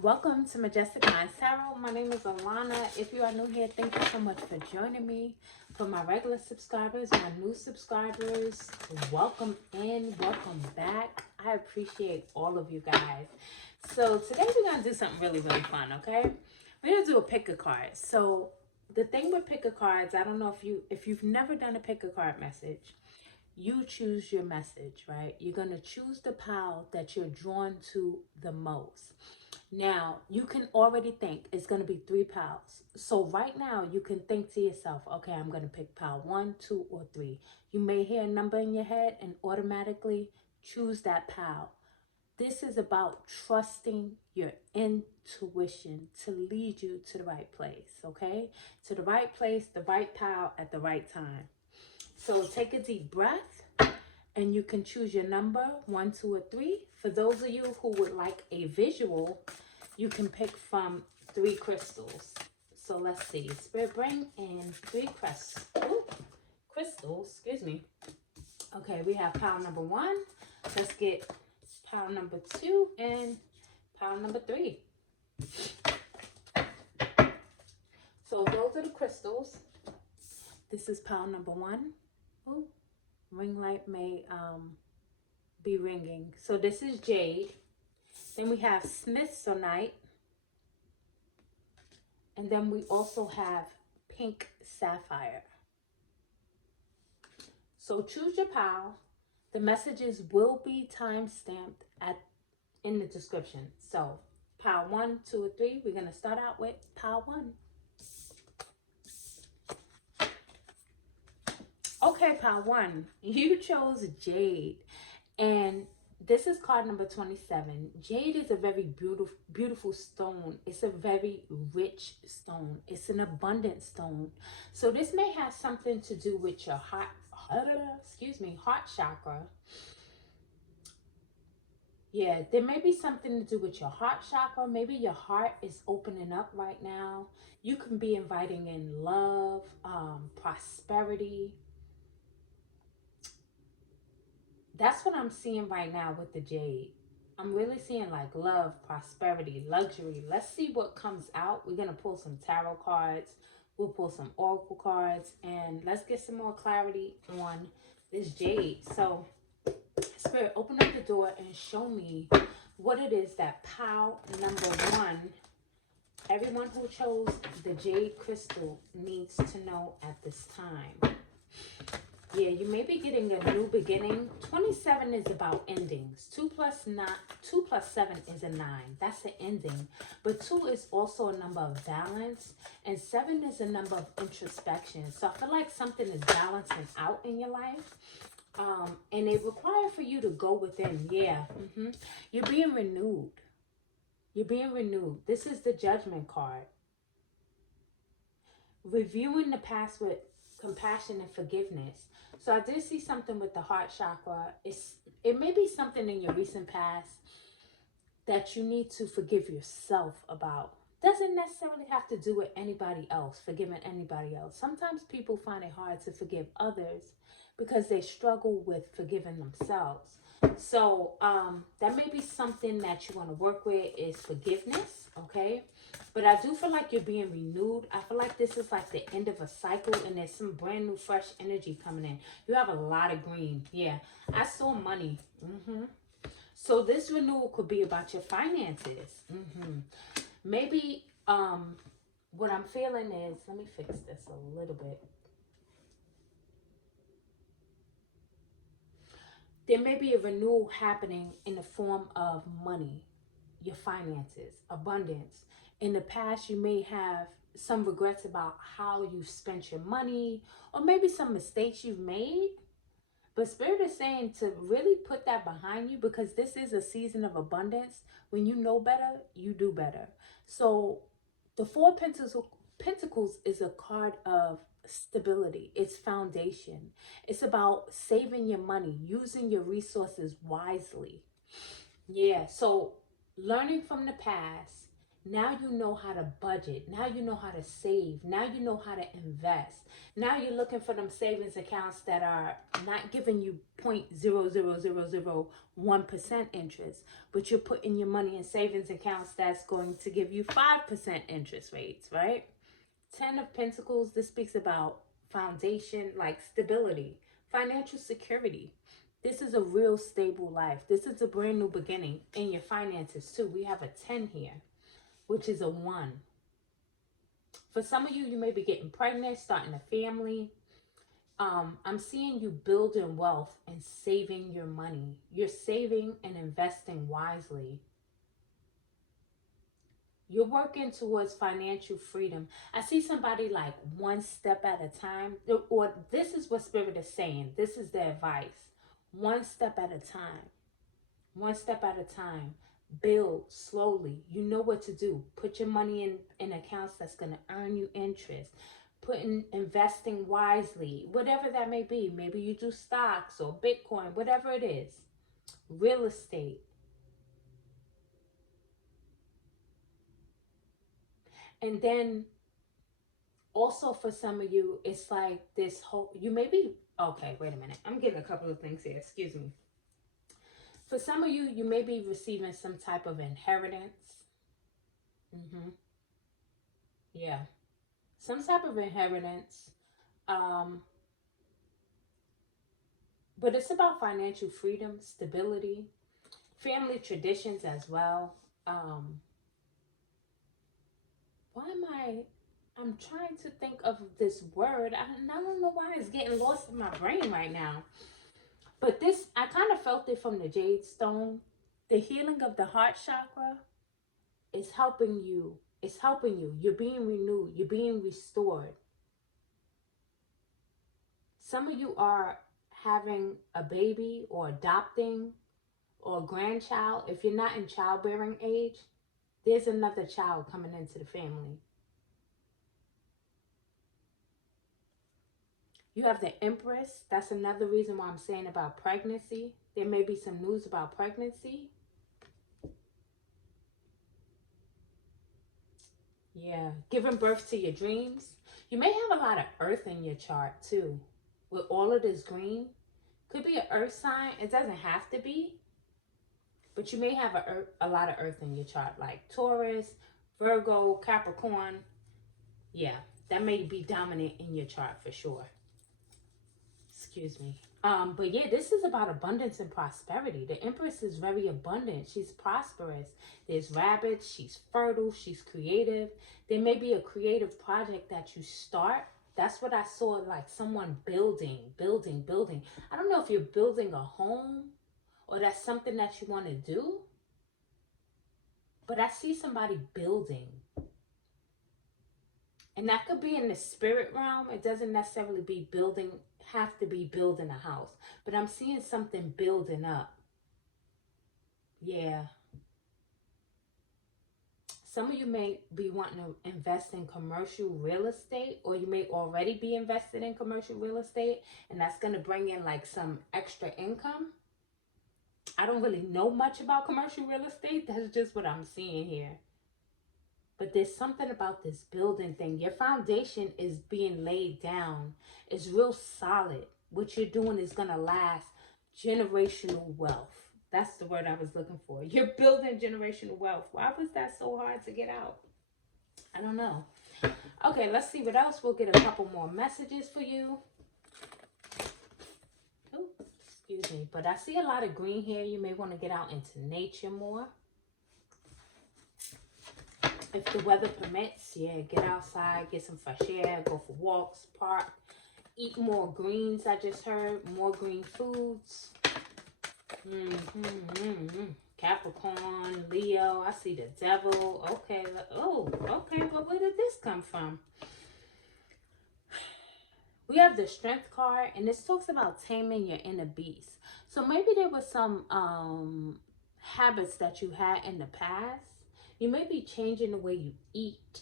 Welcome to Majestic Minds Tarot. My name is Alana. If you are new here, thank you so much for joining me. For my regular subscribers, my new subscribers, welcome in, welcome back. I appreciate all of you guys. So today we're going to do something really, really fun, okay? We're going to do a pick a card. So the thing with pick a cards, I don't know if you've never done a pick a card message, you choose your message, right? You're going to choose the pile that you're drawn to the most. Now, you can already think it's going to be 3 piles. So right now, you can think to yourself, okay, I'm going to pick pile 1, 2, or 3. You may hear a number in your head and automatically choose that pile. This is about trusting your intuition to lead you to the right place, okay? To the right place, the right pile at the right time. So take a deep breath and you can choose your number 1, 2, or 3. For those of you who would like a visual, you can pick from 3 crystals. So let's see. Spirit, bring in 3 crystals. Excuse me. Okay, we have pile number 1. Let's get pile number 2 and pile number 3. So those are the crystals. This is pile number 1. Ooh, ring light may be ringing. So this is jade. Then we have smithsonite. And then we also have pink sapphire. So choose your pile. The messages will be time-stamped in the description. So pile 1, 2, or 3. We're going to start out with pile 1. Okay, pile 1. You chose jade. And this is card number 27. Jade is a very beautiful stone. It's a very rich stone. It's an abundant stone. So this may have something to do with your heart chakra. Yeah, there may be something to do with your heart chakra. Maybe your heart is opening up right now. You can be inviting in love, prosperity. That's what I'm seeing right now with the jade. I'm really seeing like love, prosperity, luxury. Let's see what comes out. We're going to pull some tarot cards. We'll pull some oracle cards. And let's get some more clarity on this jade. So, Spirit, open up the door and show me what it is that pile number 1, everyone who chose the jade crystal, needs to know at this time. Yeah, you may be getting a new beginning. 27 is about endings. 2 plus 7 is a 9. That's the ending. But 2 is also a number of balance. And 7 is a number of introspection. So I feel like something is balancing out in your life. And it requires for you to go within. Yeah. You're being renewed. You're being renewed. This is the Judgment card. Reviewing the past with compassion and forgiveness. So I did see something with the heart chakra. It may be something in your recent past that you need to forgive yourself about. Doesn't necessarily have to do with anybody else, forgiving anybody else. Sometimes people find it hard to forgive others because they struggle with forgiving themselves. So that may be something that you want to work with, is forgiveness, okay? But I do feel like you're being renewed. I feel like this is like the end of a cycle and there's some brand new fresh energy coming in. You have a lot of green. Yeah, I saw money. So this renewal could be about your finances. Maybe what I'm feeling is, let me fix this a little bit. There may be a renewal happening in the form of money, your finances, abundance. In the past, you may have some regrets about how you've spent your money, or maybe some mistakes you've made. But Spirit is saying to really put that behind you, because this is a season of abundance. When you know better, you do better. So the 4 Pentacles is a card of stability. It's foundation. It's about saving your money, using your resources wisely. Yeah, so learning from the past Now you know how to budget. Now you know how to save. Now you know how to invest. Now you're looking for them savings accounts that are not giving you 0.00001% interest, but you're putting your money in savings accounts that's going to give you 5% interest rates, right? 10 of Pentacles, this speaks about foundation, like stability, financial security. This is a real stable life. This is a brand new beginning in your finances too. We have a 10 here, which is a 1. For some of you, you may be getting pregnant, starting a family. I'm seeing you building wealth and saving your money. You're saving and investing wisely. You're working towards financial freedom. I see somebody like one step at a time. Or this is what Spirit is saying. This is the advice. One step at a time. One step at a time. Build slowly. You know what to do. Put your money in accounts that's going to earn you interest. Investing wisely. Whatever that may be. Maybe you do stocks or Bitcoin. Whatever it is. Real estate. And then also for some of you, it's like this whole, you may be, okay, wait a minute. I'm getting a couple of things here. Excuse me. For some of you, you may be receiving some type of inheritance. Yeah. Some type of inheritance. But it's about financial freedom, stability, family traditions as well. I'm trying to think of this word. I don't know why it's getting lost in my brain right now. But this, I kind of felt it from the jade stone. The healing of the heart chakra is helping you. It's helping you. You're being renewed. You're being restored. Some of you are having a baby or adopting or a grandchild. If you're not in childbearing age, there's another child coming into the family. You have the Empress. That's another reason why I'm saying about pregnancy. There may be some news about pregnancy. Yeah, giving birth to your dreams. You may have a lot of earth in your chart too. With all of this green. Could be an earth sign. It doesn't have to be. But you may have a lot of earth in your chart. Like Taurus, Virgo, Capricorn. Yeah, that may be dominant in your chart for sure. Excuse me. But yeah, this is about abundance and prosperity. The Empress is very abundant. She's prosperous. There's rabbits. She's fertile. She's creative. There may be a creative project that you start. That's what I saw, like someone building. I don't know if you're building a home or that's something that you want to do. But I see somebody building. And that could be in the spirit realm. It doesn't necessarily have to be building a house. But I'm seeing something building up. Yeah. Some of you may be wanting to invest in commercial real estate, or you may already be invested in commercial real estate, and that's going to bring in like some extra income. I don't really know much about commercial real estate. That's just what I'm seeing here. But there's something about this building thing. Your foundation is being laid down. It's real solid. What you're doing is going to last. Generational wealth. That's the word I was looking for. You're building generational wealth. Why was that so hard to get out? I don't know. Okay, let's see what else. We'll get a couple more messages for you. Oh, excuse me. But I see a lot of green here. You may want to get out into nature more. If the weather permits, yeah, get outside, get some fresh air, go for walks, park, eat more greens, I just heard, more green foods. Capricorn, Leo, I see the devil. Okay, oh, okay, but where did this come from? We have the Strength card, and this talks about taming your inner beast. So maybe there was some habits that you had in the past. You may be changing the way you eat,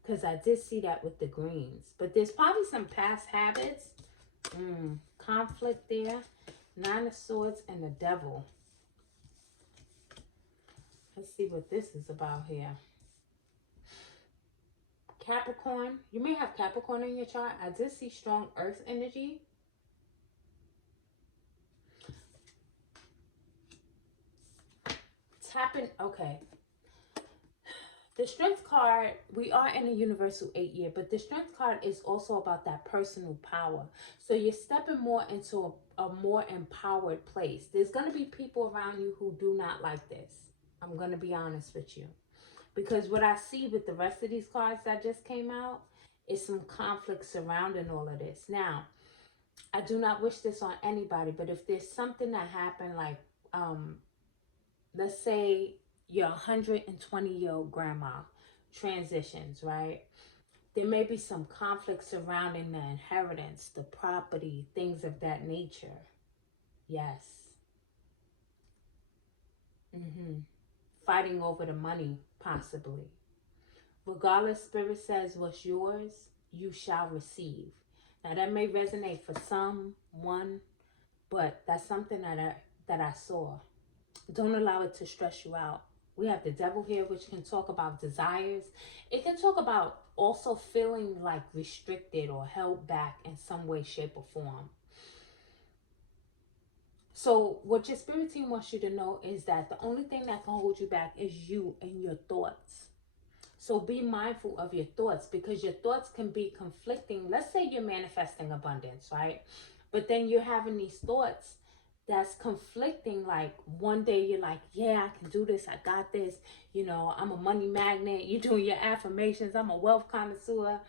because I did see that with the greens. But there's probably some past habits. Conflict there. 9 of Swords and the Devil. Let's see what this is about here. Capricorn. You may have Capricorn in your chart. I did see strong earth energy. Tapping, okay. The Strength card, we are in a universal 8-year, but the Strength card is also about that personal power. So you're stepping more into a more empowered place. There's going to be people around you who do not like this. I'm going to be honest with you. Because what I see with the rest of these cards that just came out is some conflict surrounding all of this. Now, I do not wish this on anybody, but if there's something that happened, like, let's say your 120-year-old grandma transitions, right? There may be some conflict surrounding the inheritance, the property, things of that nature. Yes. Fighting over the money, possibly. Regardless, Spirit says what's yours, you shall receive. Now, that may resonate for someone, but that's something that I saw. Don't allow it to stress you out. We have the devil here, which can talk about desires. It can talk about also feeling like restricted or held back in some way, shape, or form. So what your spirit team wants you to know is that the only thing that can hold you back is you and your thoughts. So be mindful of your thoughts, because your thoughts can be conflicting. Let's say you're manifesting abundance, right? But then you're having these thoughts that's conflicting. Like one day you're like, yeah, I can do this. I got this. You know, I'm a money magnet. You're doing your affirmations. I'm a wealth connoisseur.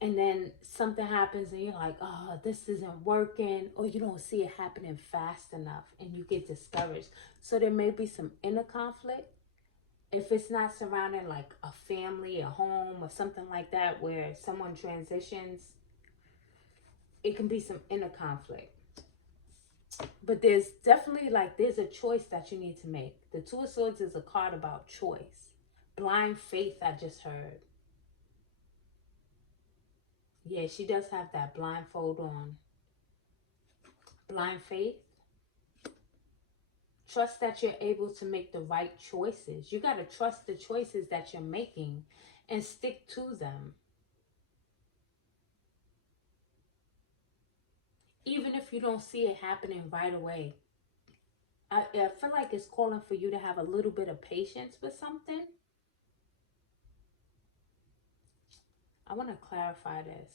And then something happens and you're like, oh, this isn't working. Or you don't see it happening fast enough and you get discouraged. So there may be some inner conflict. If it's not surrounding like a family, a home, or something like that where someone transitions, it can be some inner conflict. But there's definitely there's a choice that you need to make. The Two of Swords is a card about choice. Blind faith, I just heard. Yeah, she does have that blindfold on. Blind faith. Trust that you're able to make the right choices. You got to trust the choices that you're making and stick to them. Even if you don't see it happening right away. I feel like it's calling for you to have a little bit of patience with something. I want to clarify this.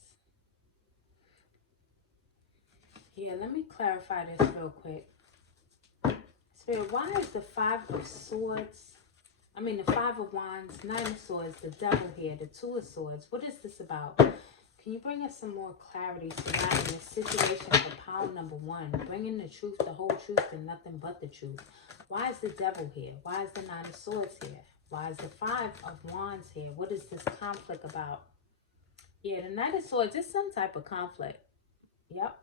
Yeah, let me clarify this real quick. Spirit, why is the Five of Swords, the Five of Wands, Nine of Swords, the Devil here, the Two of Swords? What is this about? Can you bring us some more clarity surrounding this situation for pile number 1? Bringing the truth, the whole truth, and nothing but the truth. Why is the Devil here? Why is the Nine of Swords here? Why is the Five of Wands here? What is this conflict about? Yeah, the Knight of Swords is some type of conflict. Yep.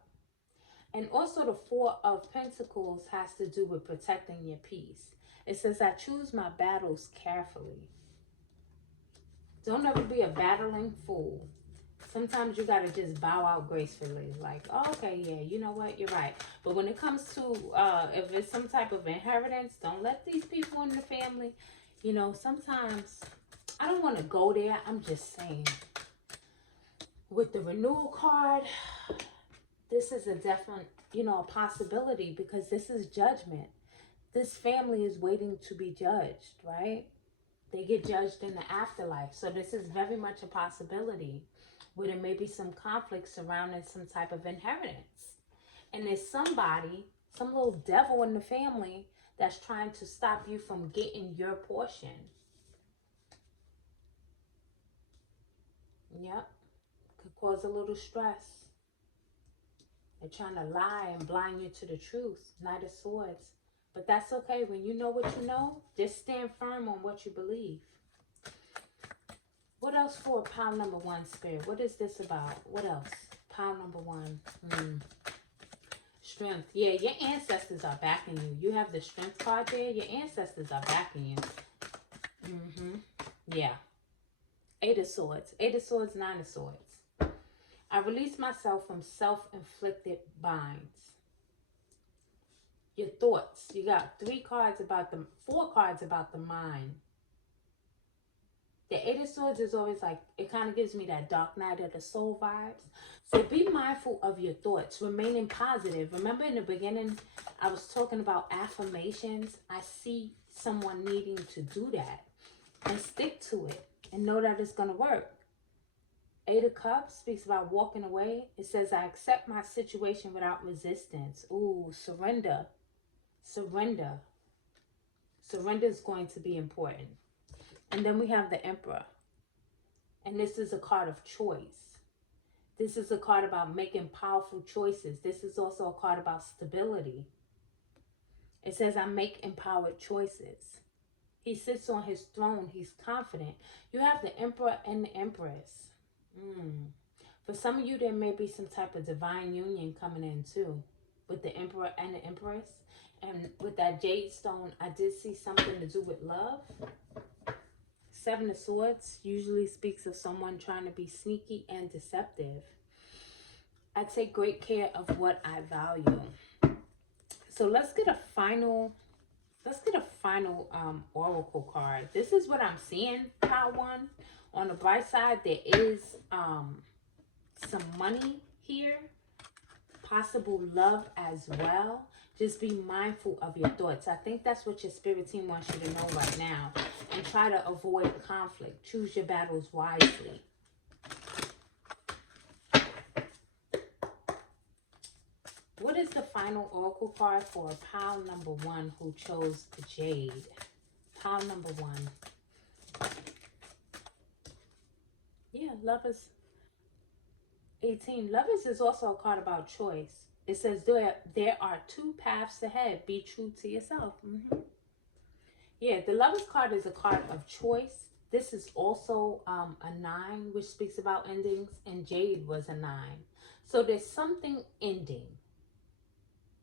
And also the Four of Pentacles has to do with protecting your peace. It says, I choose my battles carefully. Don't ever be a battling fool. Sometimes you got to just bow out gracefully. Like, oh, okay, yeah, you know what? You're right. But when it comes to, if it's some type of inheritance, don't let these people in the family, sometimes, I don't want to go there. I'm just saying. With the renewal card, this is a definite, a possibility, because this is judgment. This family is waiting to be judged, right? They get judged in the afterlife. So this is very much a possibility where there may be some conflict surrounding some type of inheritance. And there's somebody, some little devil in the family that's trying to stop you from getting your portion. Yep. Could cause a little stress. They're trying to lie and blind you to the truth. Knight of Swords. But that's okay. When you know what you know, just stand firm on what you believe. What else for pile number 1, Spirit? What is this about? What else? Pile number 1. Strength. Yeah, your ancestors are backing you. You have the Strength card there. Your ancestors are backing you. Yeah. 8 of Swords. 8 of Swords, 9 of Swords. I release myself from self-inflicted binds. Your thoughts. You got 4 cards about the mind. The Eight of Swords is always like, it kind of gives me that dark night of the soul vibes. So be mindful of your thoughts, remaining positive. Remember in the beginning, I was talking about affirmations. I see someone needing to do that and stick to it and know that it's going to work. Eight of Cups speaks about walking away. It says, I accept my situation without resistance. Ooh, surrender. Surrender. Surrender is going to be important. And then we have the Emperor. And this is a card of choice. This is a card about making powerful choices. This is also a card about stability. It says, I make empowered choices. He sits on his throne. He's confident. You have the Emperor and the Empress. For some of you, there may be some type of divine union coming in too, with the Emperor and the Empress. And with that Jade Stone, I did see something to do with love. Seven of Swords usually speaks of someone trying to be sneaky and deceptive. I take great care of what I value. So let's get a final oracle card. This is what I'm seeing, Pile One. On the bright side, there is some money here, possible love as well. Just be mindful of your thoughts. I think that's what your spirit team wants you to know right now. And try to avoid conflict. Choose your battles wisely. What is the final oracle card for pile number one who chose the Jade? Pile number one. Yeah, Lovers 18. Lovers is also a card about choice. It says there are two paths ahead. Be true to yourself. Yeah, the Lovers card is a card of choice. This is also a 9, which speaks about endings, and Jade was a 9. So there's something ending.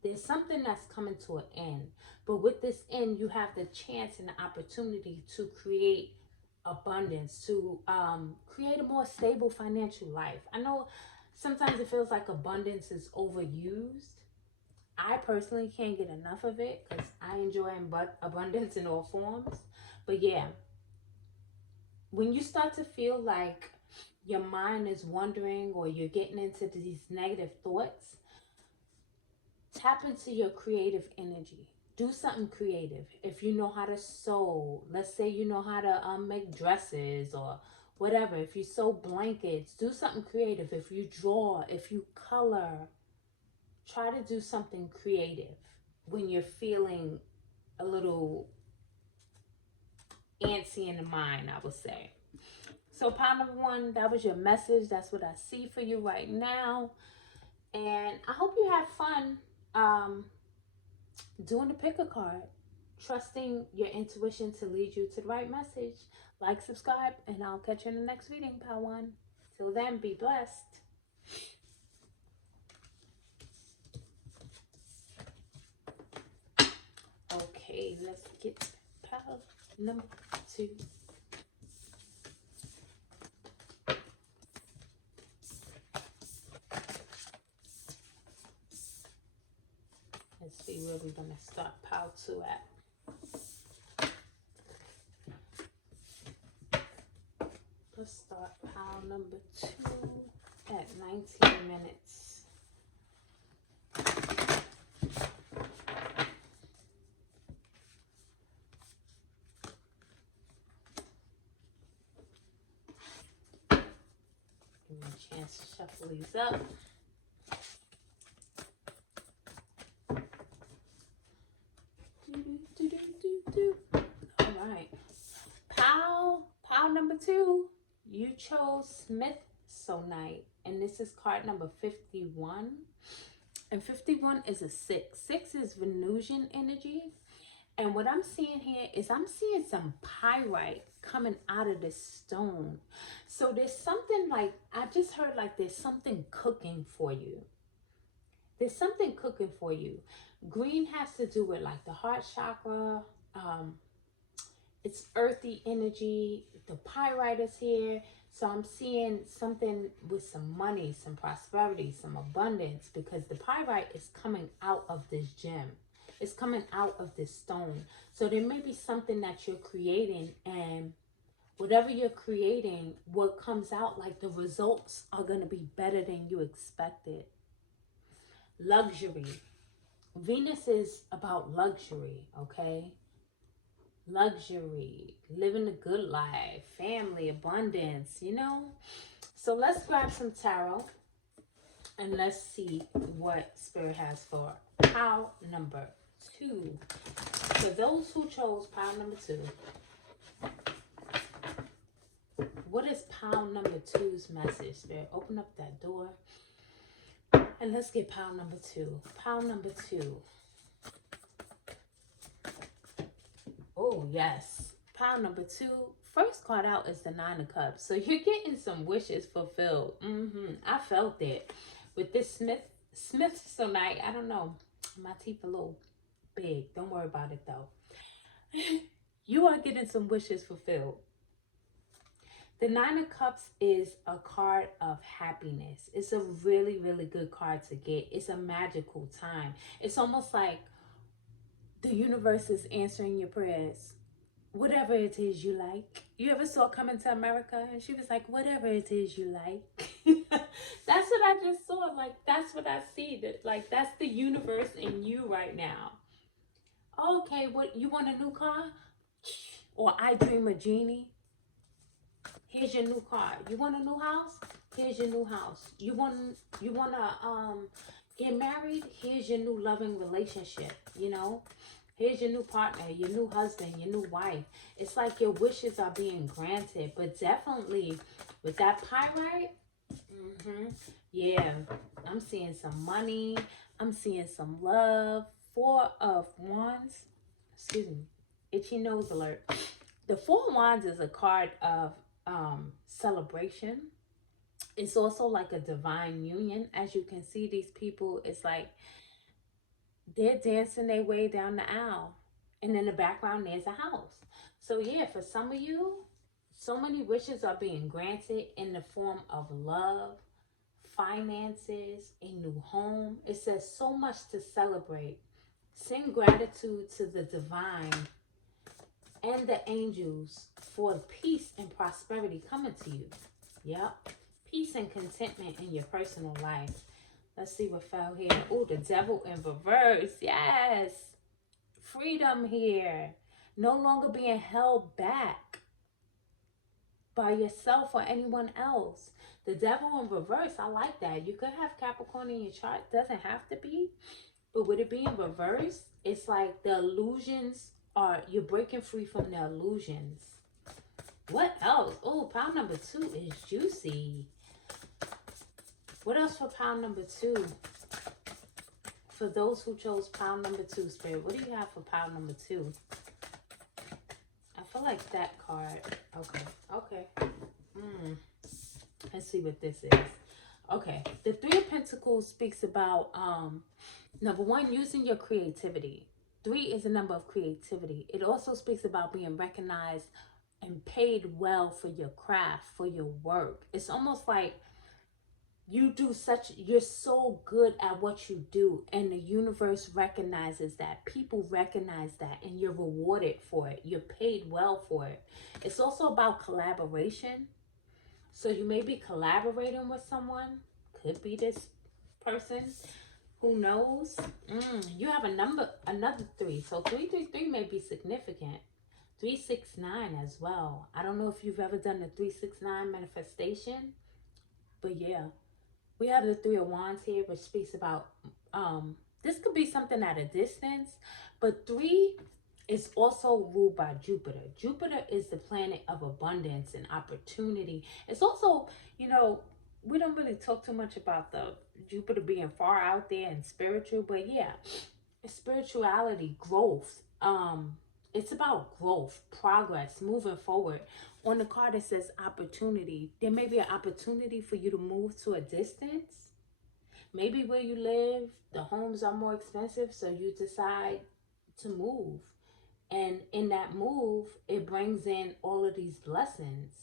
There's something that's coming to an end. But with this end, you have the chance and the opportunity to create abundance, to create a more stable financial life. I know sometimes it feels like abundance is overused. I personally can't get enough of it because I enjoy abundance in all forms. But yeah, when you start to feel like your mind is wandering or you're getting into these negative thoughts, tap into your creative energy. Do something creative. If you know how to sew, let's say you know how to make dresses or whatever. If you sew blankets, do something creative. If you draw, if you color, try to do something creative when you're feeling a little antsy in the mind, I would say. So pile number one, that was your message. That's what I see for you right now. And I hope you have fun doing the pick a card, trusting your intuition to lead you to the right message. Like, subscribe, and I'll catch you in the next reading, pile one. Till then, be blessed. Okay, let's get pile number 2. Let's see where we're going to start pile 2 at. Let's start pile number 2 at 19 minutes. Give me a chance to shuffle these up. All right. Pile number 2. You chose Smith Sonite, and this is card number 51. And 51 is a 6. 6 is Venusian energy. And what I'm seeing here is I'm seeing some pyrite coming out of this stone. So there's something like, I just heard like there's something cooking for you. There's something cooking for you. Green has to do with like the heart chakra. It's earthy energy. The pyrite is here. So I'm seeing something with some money, some prosperity, some abundance, because the pyrite is coming out of this gem. It's coming out of this stone. So there may be something that you're creating, and Whatever you're creating, what comes out, like the results are going to be better than you expected. Luxury. Venus is about luxury, okay? Luxury, living a good life, family, abundance, you know? So let's grab some tarot and let's see what Spirit has for pile number 2. For those who chose pile number 2, what is pile number 2's message, Spirit? Open up that door and let's get pile number 2. Pile number 2. Oh, yes. Pile number 2. First card out is the 9 of Cups. So you're getting some wishes fulfilled. I felt it. With this Smithsonite, I don't know. My teeth a little big. Don't worry about it, though. You are getting some wishes fulfilled. The 9 of Cups is a card of happiness. It's a really, really good card to get. It's a magical time. It's almost like the universe is answering your prayers. Whatever it is you like. You ever saw Coming to America? And she was like, whatever it is you like. That's what I just saw. Like, that's what I see. Like, that's the universe in you right now. Okay, what, you want a new car? Or I Dream a Genie? Here's your new car. You want a new house? Here's your new house. You want to get married? Here's your new loving relationship, you know? Here's your new partner, your new husband, your new wife. It's like your wishes are being granted. But definitely with that pyrite, yeah, I'm seeing some money. I'm seeing some love. 4 of Wands. Excuse me. Itchy nose alert. The 4 of Wands is a card of celebration. It's also like a divine union. As you can see, these people, it's like they're dancing their way down the aisle. And in the background, there's a house. So yeah, for some of you, so many wishes are being granted in the form of love, finances, a new home. It says so much to celebrate. Send gratitude to the divine and the angels for peace and prosperity coming to you. Yep. Peace and contentment in your personal life. Let's see what fell here. Oh, the Devil in reverse. Yes. Freedom here. No longer being held back by yourself or anyone else. The Devil in reverse. I like that. You could have Capricorn in your chart. Doesn't have to be. But with it being reverse, it's like the illusions are, you're breaking free from the illusions. What else? Oh, pile number 2 is juicy. What else for pile number 2? For those who chose pile number 2, Spirit, what do you have for pile number 2? I feel like that card. Okay. Let's see what this is. Okay. The 3 of Pentacles speaks about, number 1, using your creativity. 3 is a number of creativity. It also speaks about being recognized and paid well for your craft, for your work. It's almost like you're so good at what you do, and the universe recognizes that. People recognize that, and you're rewarded for it. You're paid well for it. It's also about collaboration. So you may be collaborating with someone. Could be this person. Who knows? You have another 3. So 333 may be significant. 369 as well. I don't know if you've ever done the 369 manifestation, but yeah. We have the 3 of Wands here, which speaks about, this could be something at a distance, but 3 is also ruled by Jupiter. Jupiter is the planet of abundance and opportunity. It's also, you know, we don't really talk too much about the Jupiter being far out there and spiritual, but yeah, spirituality, growth. It's about growth, progress, moving forward. On the card, it says opportunity. There may be an opportunity for you to move to a distance. Maybe where you live, the homes are more expensive, so you decide to move. And in that move, it brings in all of these blessings.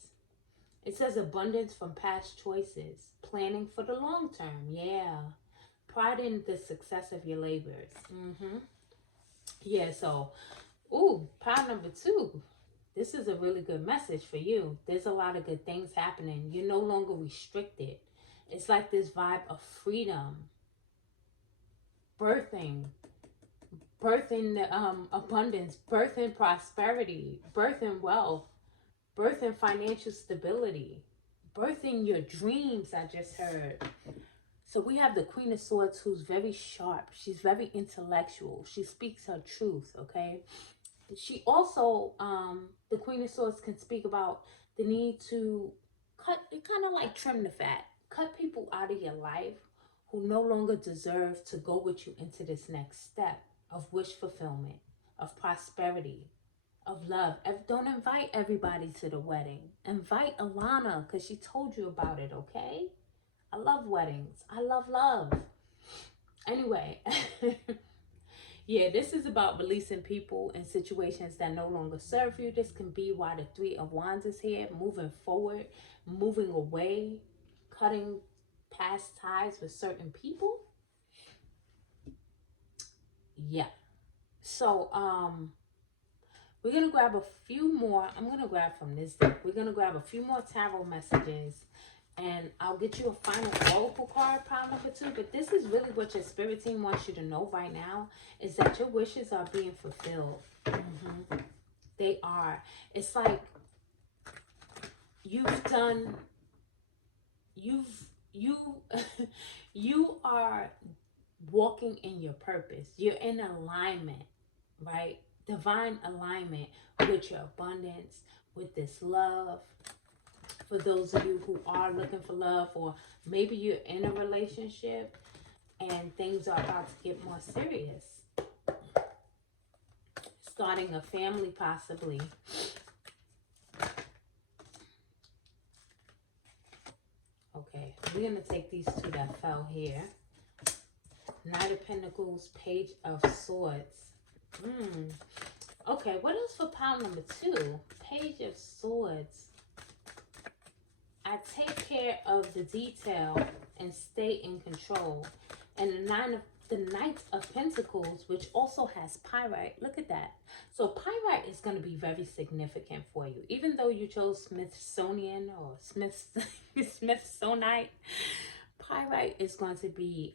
It says abundance from past choices. Planning for the long term. Yeah. Pride in the success of your labors. Yeah, so, ooh, pile number 2. This is a really good message for you. There's a lot of good things happening. You're no longer restricted. It's like this vibe of freedom, birthing abundance, birthing prosperity, birthing wealth, birthing financial stability, birthing your dreams, I just heard. So we have the Queen of Swords, who's very sharp. She's very intellectual. She speaks her truth, okay? She also, the Queen of Swords can speak about the need to kind of like trim the fat. Cut people out of your life who no longer deserve to go with you into this next step of wish fulfillment, of prosperity, of love. Don't invite everybody to the wedding. Invite Alana, because she told you about it, okay? I love weddings. I love love. Anyway, yeah, this is about releasing people and situations that no longer serve you. This can be why the Three of Wands is here, moving forward, moving away, cutting past ties with certain people. Yeah. So, we're going to grab a few more. I'm going to grab from this deck. We're going to grab a few more tarot messages. And I'll get you a final oracle card, pile number 2. But this is really what your spirit team wants you to know right now. Is that your wishes are being fulfilled. They are. It's like you've done... you are walking in your purpose. You're in alignment, right? Divine alignment with your abundance, with this love. For those of you who are looking for love, or maybe you're in a relationship and things are about to get more serious. Starting a family, possibly. Okay, we're going to take these two that fell here. Knight of Pentacles, Page of Swords. Okay, what else for pile number 2? Page of Swords. I take care of the detail and stay in control. And the Knight of Pentacles, which also has pyrite. Look at that. So pyrite is going to be very significant for you. Even though you chose Smithsonian or Smithsonite, pyrite is going to be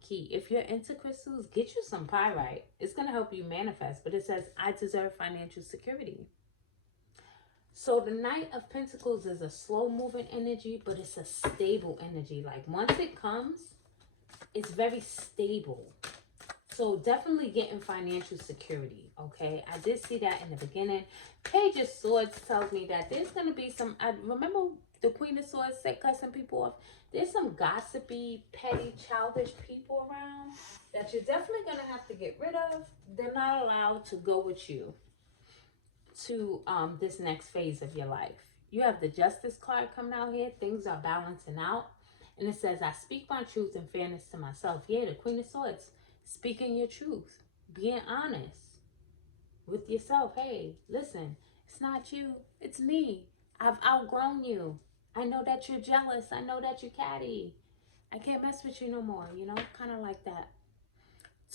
key. If you're into crystals, get you some pyrite. It's going to help you manifest. But it says, I deserve financial security. So the Knight of Pentacles is a slow-moving energy, but it's a stable energy. Like, once it comes, it's very stable. So definitely getting financial security, okay? I did see that in the beginning. Page of Swords tells me that there's going to be some... I remember the Queen of Swords said cussing people off. There's some gossipy, petty, childish people around that you're definitely going to have to get rid of. They're not allowed to go with you to this next phase of your life. You have the Justice card coming out here. Things are balancing out. And it says, I speak my truth and fairness to myself. Yeah, the Queen of Swords. Speaking your truth. Being honest with yourself. Hey, listen, it's not you. It's me. I've outgrown you. I know that you're jealous. I know that you're catty. I can't mess with you no more. You know, kind of like that.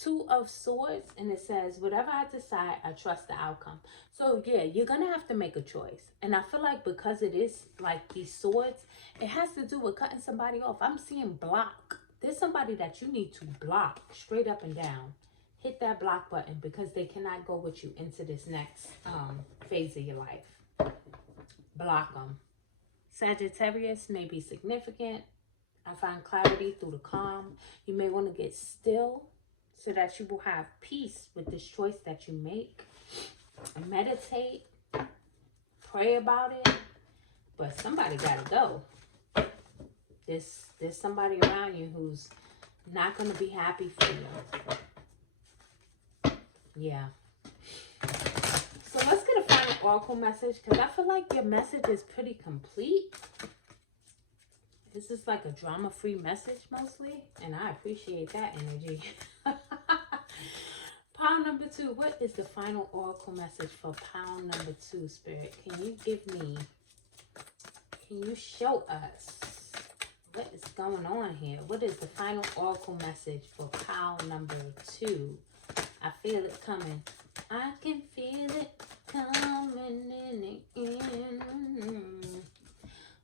Two of Swords, and it says, whatever I decide, I trust the outcome. So yeah, you're gonna have to make a choice. And I feel like because it is like these swords, it has to do with cutting somebody off. I'm seeing block. There's somebody that you need to block straight up and down. Hit that block button, because they cannot go with you into this next phase of your life. Block them. Sagittarius may be significant. I find clarity through the calm. You may want to get still, so that you will have peace with this choice that you make. Meditate. Pray about it. But somebody gotta go. There's somebody around you who's not gonna be happy for you. Yeah. So let's get a final oracle message, because I feel like your message is pretty complete. This is like a drama-free message mostly, and I appreciate that energy. Pile number 2. What is the final oracle message for pile number 2, Spirit? Can you give me, can you show us what is going on here? What is the final oracle message for pile number 2? I feel it coming. I can feel it coming. coming in the end.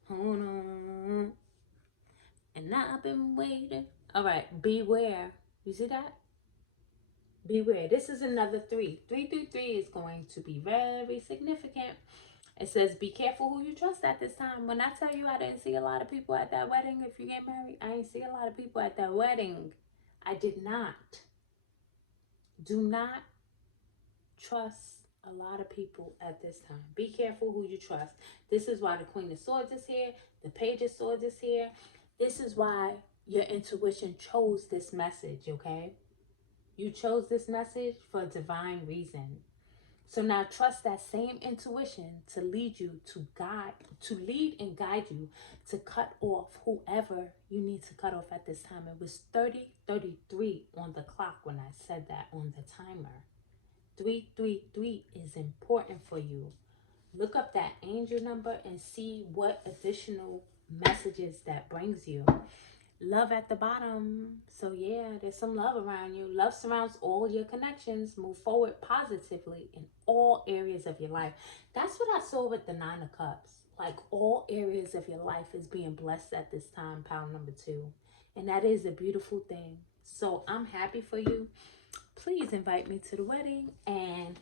Hold on. And I've been waiting. All right, beware. You see that? Beware. This is another 3. 333 is going to be very significant. It says, be careful who you trust at this time. When I tell you I didn't see a lot of people at that wedding, if you get married, I didn't see a lot of people at that wedding. I did not. Do not trust a lot of people at this time. Be careful who you trust. This is why the Queen of Swords is here. The Page of Swords is here. This is why your intuition chose this message, okay? You chose this message for a divine reason. So now trust that same intuition to lead you, to lead and guide you to cut off whoever you need to cut off at this time. It was 30:33 on the clock when I said that on the timer. 333 is important for you. Look up that angel number and see what additional messages that brings you. Love at the bottom. So yeah, there's some love around you. Love surrounds all your connections. Move forward positively in all areas of your life. That's what I saw with the 9 of Cups. Like all areas of your life is being blessed at this time, pile number 2. And that is a beautiful thing. So I'm happy for you. Please invite me to the wedding and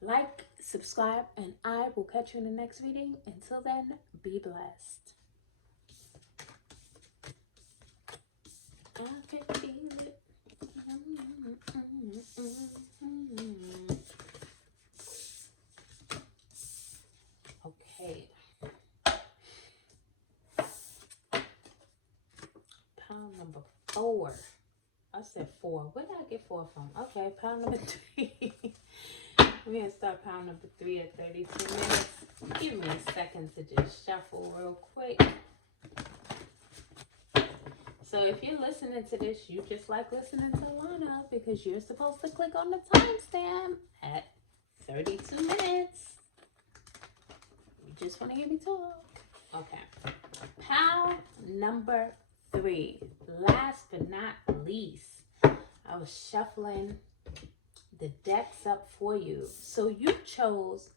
like, subscribe, and I will catch you in the next reading. Until then, be blessed. I can feel it. Okay. Pound number 4. I said 4. Where did I get 4 from? Okay, pound number 3. We're going to start pound number 3 at 32 minutes. Give me a second to just shuffle real quick. So if you're listening to this, you just like listening to Lana because you're supposed to click on the timestamp at 32 minutes. You just want to hear me talk. Okay. Pound number 3. Last but not least, I was shuffling the decks up for you. So you chose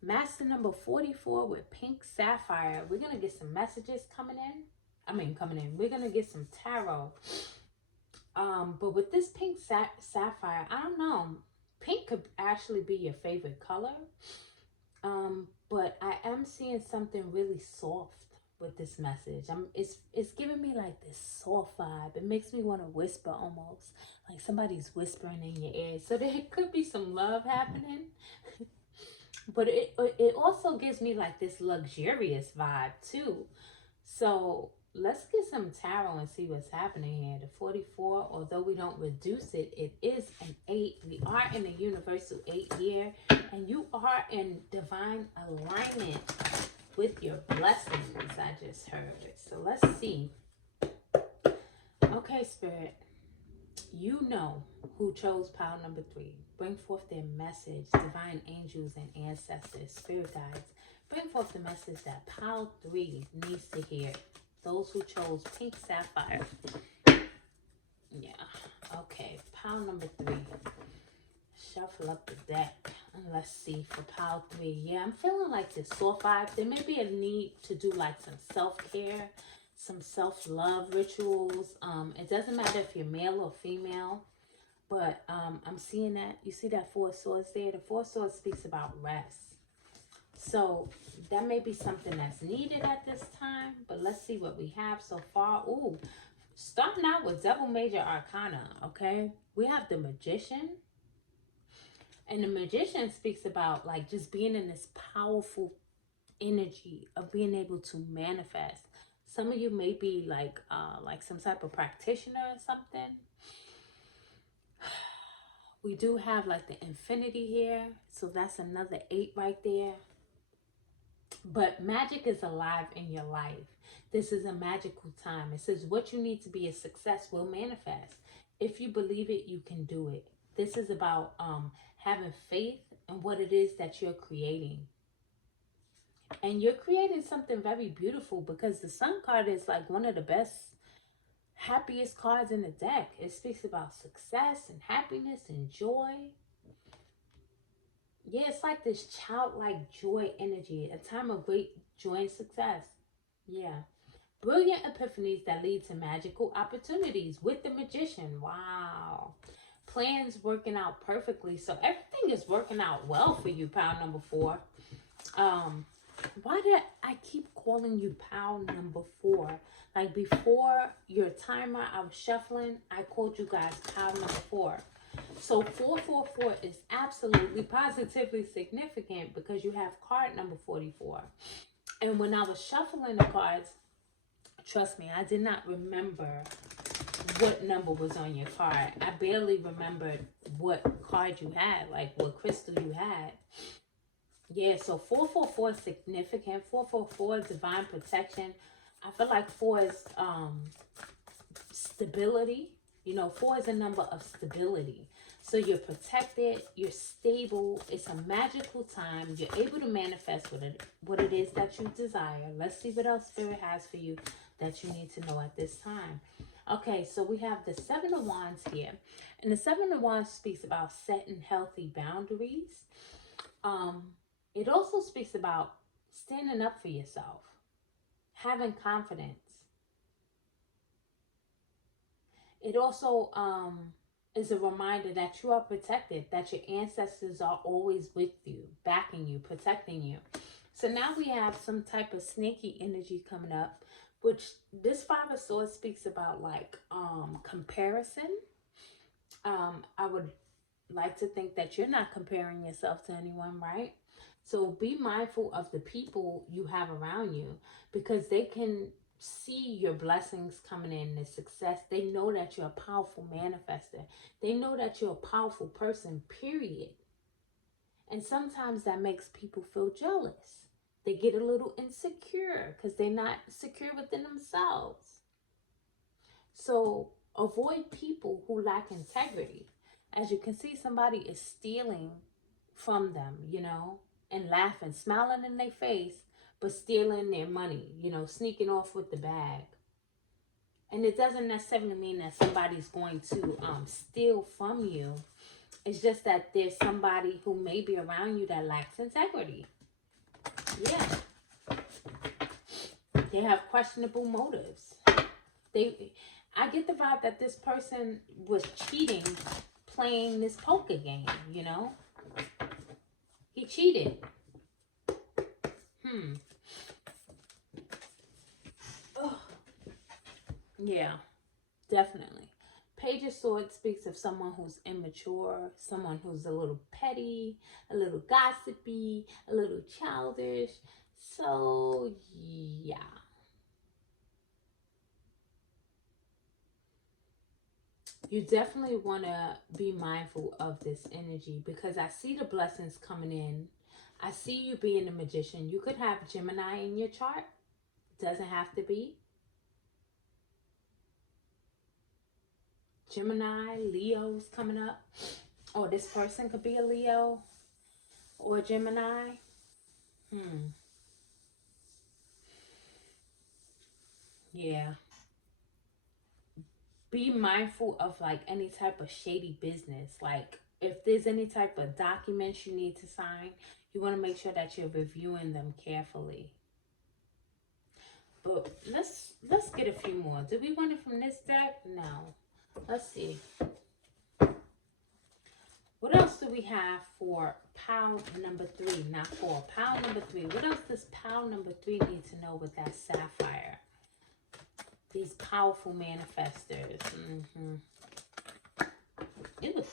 Master number 44 with pink sapphire. We're going to get some messages coming in. We're going to get some tarot. But with this pink sapphire, I don't know. Pink could actually be your favorite color. But I am seeing something really soft with this message. It's giving me like this soft vibe. It makes me want to whisper almost. Like somebody's whispering in your ear. So there could be some love happening. But it also gives me like this luxurious vibe too. So let's get some tarot and see what's happening here. The 44, although we don't reduce it, it is an 8. We are in a universal 8 year, and you are in divine alignment with your blessings, I just heard. So let's see. Okay, Spirit, you know who chose pile number 3. Bring forth their message, divine angels and ancestors, spirit guides. Bring forth the message that pile 3 needs to hear. Those who chose pink sapphire. Yeah. Okay. Pile number 3. Shuffle up the deck. And let's see for pile 3. Yeah, I'm feeling like this soft vibe. There may be a need to do like some self-care, some self-love rituals. It doesn't matter if you're male or female. But I'm seeing that. You see that 4 of Swords there? The 4 of Swords speaks about rest. So that may be something that's needed at this time, but let's see what we have so far. Ooh, starting out with double major arcana, okay? We have the Magician. And the Magician speaks about like just being in this powerful energy of being able to manifest. Some of you may be like some type of practitioner or something. We do have like the infinity here. So that's another 8 right there. But magic is alive in your life. This is a magical time. It says what you need to be a success will manifest. If you believe it, you can do it. This is about having faith in what it is that you're creating. And you're creating something very beautiful because the Sun card is like one of the best, happiest cards in the deck. It speaks about success and happiness and joy. Yeah, it's like this childlike joy energy, a time of great joy and success. Yeah. Brilliant epiphanies that lead to magical opportunities with the magician. Wow. Plans working out perfectly. So everything is working out well for you, pile number 4. Um, why did I keep calling you pile number 4? Like before your timer, I was shuffling, I called you guys pile number 4. So 444 is absolutely positively significant because you have card number 44. And when I was shuffling the cards, trust me, I did not remember what number was on your card. I barely remembered what card you had, like what crystal you had. Yeah, so 444 is significant. 444 is divine protection. I feel like 4 is stability. You know, 4 is a number of stability. So you're protected, you're stable. It's a magical time. You're able to manifest what it is that you desire. Let's see what else Spirit has for you that you need to know at this time. Okay, so we have the 7 of Wands here. And the 7 of Wands speaks about setting healthy boundaries. It also speaks about standing up for yourself, having confidence. It also is a reminder that you are protected, that your ancestors are always with you, backing you, protecting you. So now we have some type of sneaky energy coming up, which this 5 of Swords speaks about, like comparison. I would like to think that you're not comparing yourself to anyone, right? So be mindful of the people you have around you, because they can see your blessings coming in, the success. They know that you're a powerful manifester. They know that you're a powerful person, period. And sometimes that makes people feel jealous. They get a little insecure because they're not secure within themselves. So avoid people who lack integrity. As you can see, somebody is stealing from them, you know, and laughing, smiling in their face, but stealing their money, you know, sneaking off with the bag. And it doesn't necessarily mean that somebody's going to steal from you. It's just that there's somebody who may be around you that lacks integrity. Yeah. They have questionable motives. I get the vibe that this person was cheating playing this poker game, you know? He cheated. Oh, yeah, definitely. Page of Swords speaks of someone who's immature, someone who's a little petty, a little gossipy, a little childish. So, yeah. You definitely want to be mindful of this energy, because I see the blessings coming in. I see you being a magician. You could have Gemini in your chart. Doesn't have to be. Gemini, Leo's coming up. Or this person could be a Leo or a Gemini. Yeah. Be mindful of like any type of shady business. Like if there's any type of documents you need to sign, you want to make sure that you're reviewing them carefully. But let's get a few more. Do we want it from this deck? No. Let's see. What else do we have for pile number 3? Not 4. Pile number 3. What else does pile number 3 need to know with that sapphire? These powerful manifestors. Ew.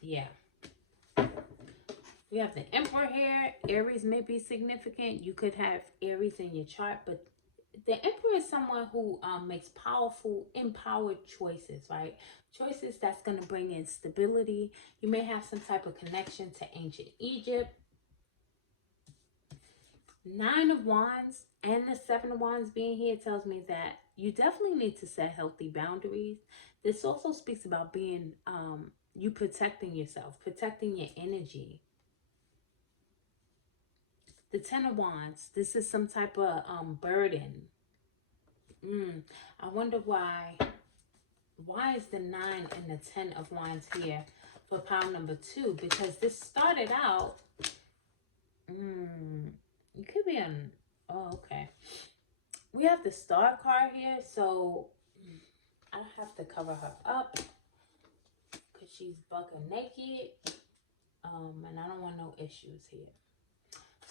Yeah. We have the Emperor here. Aries may be significant. You could have Aries in your chart, but the Emperor is someone who makes powerful, empowered choices, right? Choices that's going to bring in stability. You may have some type of connection to ancient Egypt. 9 of Wands and the 7 of Wands being here tells me that you definitely need to set healthy boundaries. This also speaks about being, you protecting yourself, protecting your energy. The 10 of Wands, this is some type of burden. I wonder why is the 9 and the 10 of Wands here for pile number 2, because this started out, you could be on, oh, okay. We have the star card here, so I have to cover her up because she's bucking naked, and I don't want no issues here.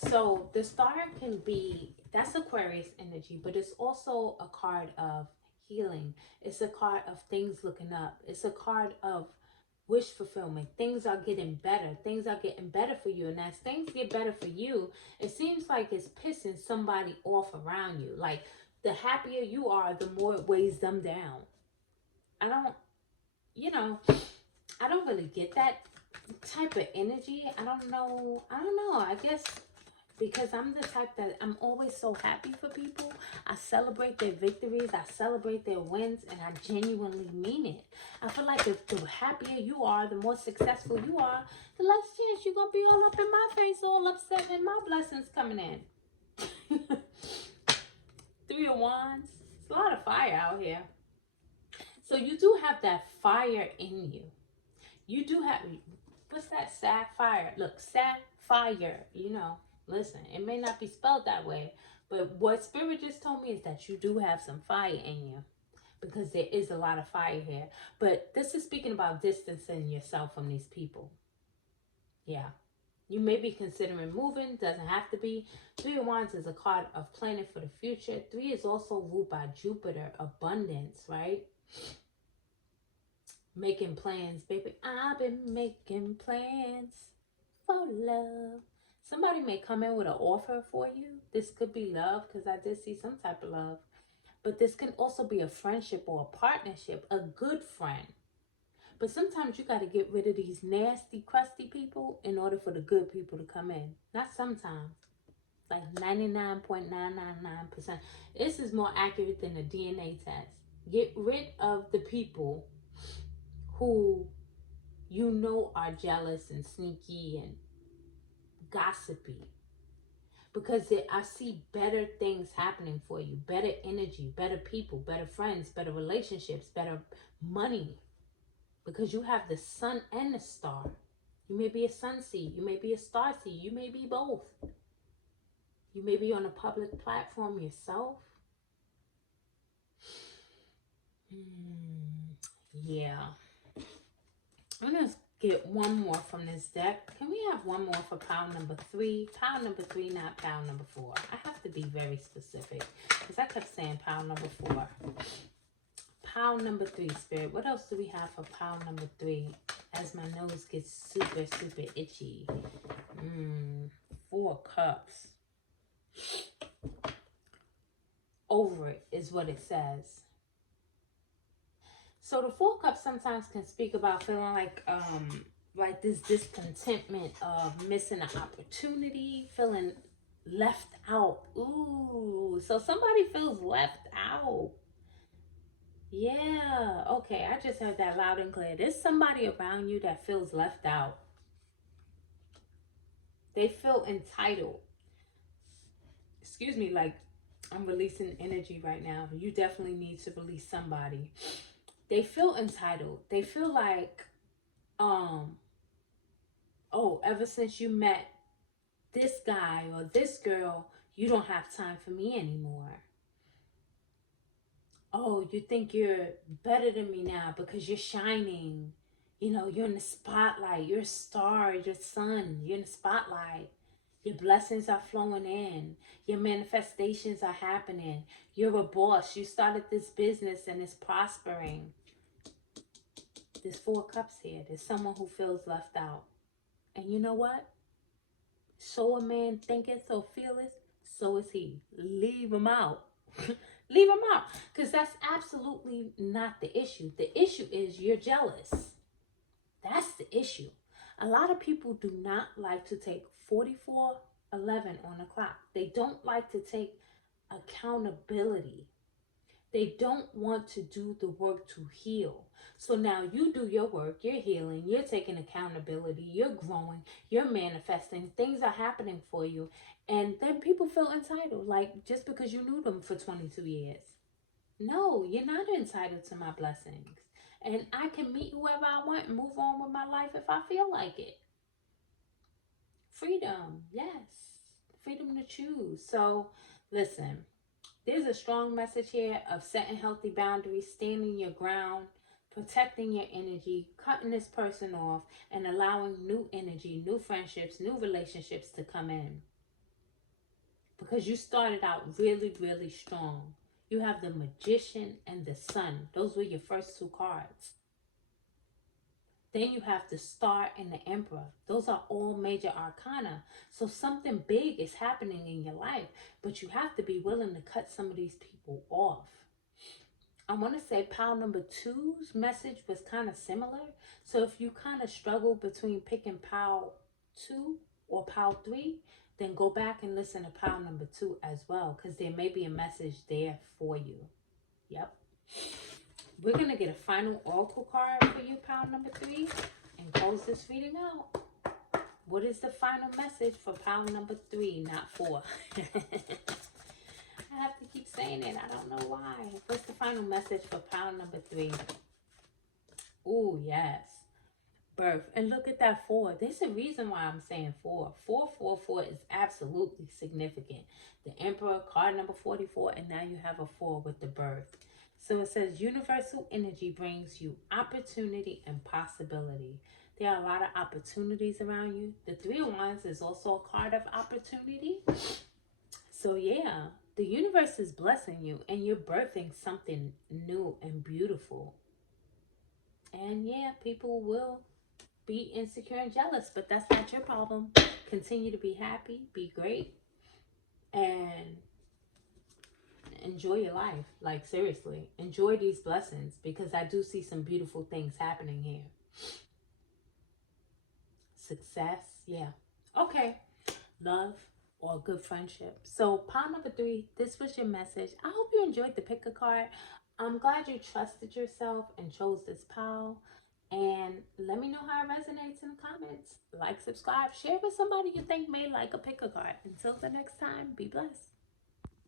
So the star can be, that's Aquarius energy, but it's also a card of healing. It's a card of things looking up. It's a card of wish fulfillment. Things are getting better. Things are getting better for you. And as things get better for you, it seems like it's pissing somebody off around you. Like, the happier you are, the more it weighs them down. I don't really get that type of energy. I don't know. I guess because I'm the type that I'm always so happy for people. I celebrate their victories, I celebrate their wins, and I genuinely mean it. I feel like the happier you are, the more successful you are, the less chance you're gonna be all up in my face, all upset when my blessings coming in. 3 of Wands. It's a lot of fire out here. So you do have that fire in you. You do have, what's that? Sapphire. Look, sapphire, Listen, it may not be spelled that way, but what Spirit just told me is that you do have some fire in you, because there is a lot of fire here. But this is speaking about distancing yourself from these people. Yeah. You may be considering moving. Doesn't have to be. 3 of Wands is a card of planning for the future. 3 is also ruled by Jupiter, abundance, right? Making plans, baby. I've been making plans for love. Somebody may come in with an offer for you. This could be love, because I did see some type of love. But this can also be a friendship or a partnership, a good friend. But sometimes you got to get rid of these nasty, crusty people in order for the good people to come in. Not sometimes. Like 99.999%. This is more accurate than a DNA test. Get rid of the people who are jealous and sneaky and gossipy, because I see better things happening for you, better energy, better people, better friends, better relationships, better money, because you have the sun and the star. You may be a sun seed, you may be a star seed, you may be both. You may be on a public platform yourself. Yeah. I'm going to get one more from this deck. Can we have one more for pile number 3? Pile number 3, not pile number 4. I have to be very specific, because I kept saying pile number 4. Pile number 3, Spirit. What else do we have for pile number 3? As my nose gets super, super itchy. 4 cups. Over it is what it says. So the 4 cups sometimes can speak about feeling like this discontentment of missing an opportunity, feeling left out. Ooh, so somebody feels left out. Yeah, okay, I just heard that loud and clear. There's somebody around you that feels left out. They feel entitled. Excuse me, like I'm releasing energy right now. You definitely need to release somebody. They feel entitled. They feel like, ever since you met this guy or this girl, you don't have time for me anymore. Oh, you think you're better than me now because you're shining. You're in the spotlight. You're a star, you're sun. You're in the spotlight. Your blessings are flowing in. Your manifestations are happening. You're a boss. You started this business and it's prospering. There's 4 cups here. There's someone who feels left out. And you know what? So a man thinketh or feeleth, so is he. Leave him out. Leave him out. Because that's absolutely not the issue. The issue is you're jealous. That's the issue. A lot of people do not like to take 4411 on the clock. They don't like to take accountability. They don't want to do the work to heal. So now you do your work, you're healing, you're taking accountability, you're growing, you're manifesting, things are happening for you. And then people feel entitled, like just because you knew them for 22 years. No, you're not entitled to my blessings. And I can meet whoever I want and move on with my life if I feel like it. Freedom, yes. Freedom to choose. So, listen, there's a strong message here of setting healthy boundaries, standing your ground, protecting your energy, cutting this person off, and allowing new energy, new friendships, new relationships to come in. Because you started out really, really strong. You have the Magician and the Sun. Those were your first two cards. Then you have the Star and the Emperor. Those are all major arcana. So something big is happening in your life, but you have to be willing to cut some of these people off. I want to say pile number two's message was kind of similar. So if you kind of struggle between picking pile two or pile three, then go back and listen to pile number two as well, because there may be a message there for you. Yep. We're going to get a final oracle card for you, pile number three, and close this reading out. What is the final message for pile number three, not four? I have to keep saying it. I don't know why. What's the final message for pile number three? Oh, yes. Birth. And look at that four. There's a reason why I'm saying four. 444 is absolutely significant. The Emperor, card number 44, and now you have a four with the birth. So it says universal energy brings you opportunity and possibility. There are a lot of opportunities around you. The Three of Wands is also a card of opportunity. So yeah, the universe is blessing you and you're birthing something new and beautiful. And yeah, people will be insecure and jealous, but that's not your problem. Continue to be happy, be great, and enjoy your life. Like, seriously, enjoy these blessings, because I do see some beautiful things happening here. Success, yeah. Okay, love, or good friendship. So pile number three, this was your message. I hope you enjoyed the pick a card. I'm glad you trusted yourself and chose this pile. And let me know how it resonates in the comments. Like, subscribe, share with somebody you think may like a pick a card. Until the next time, be blessed.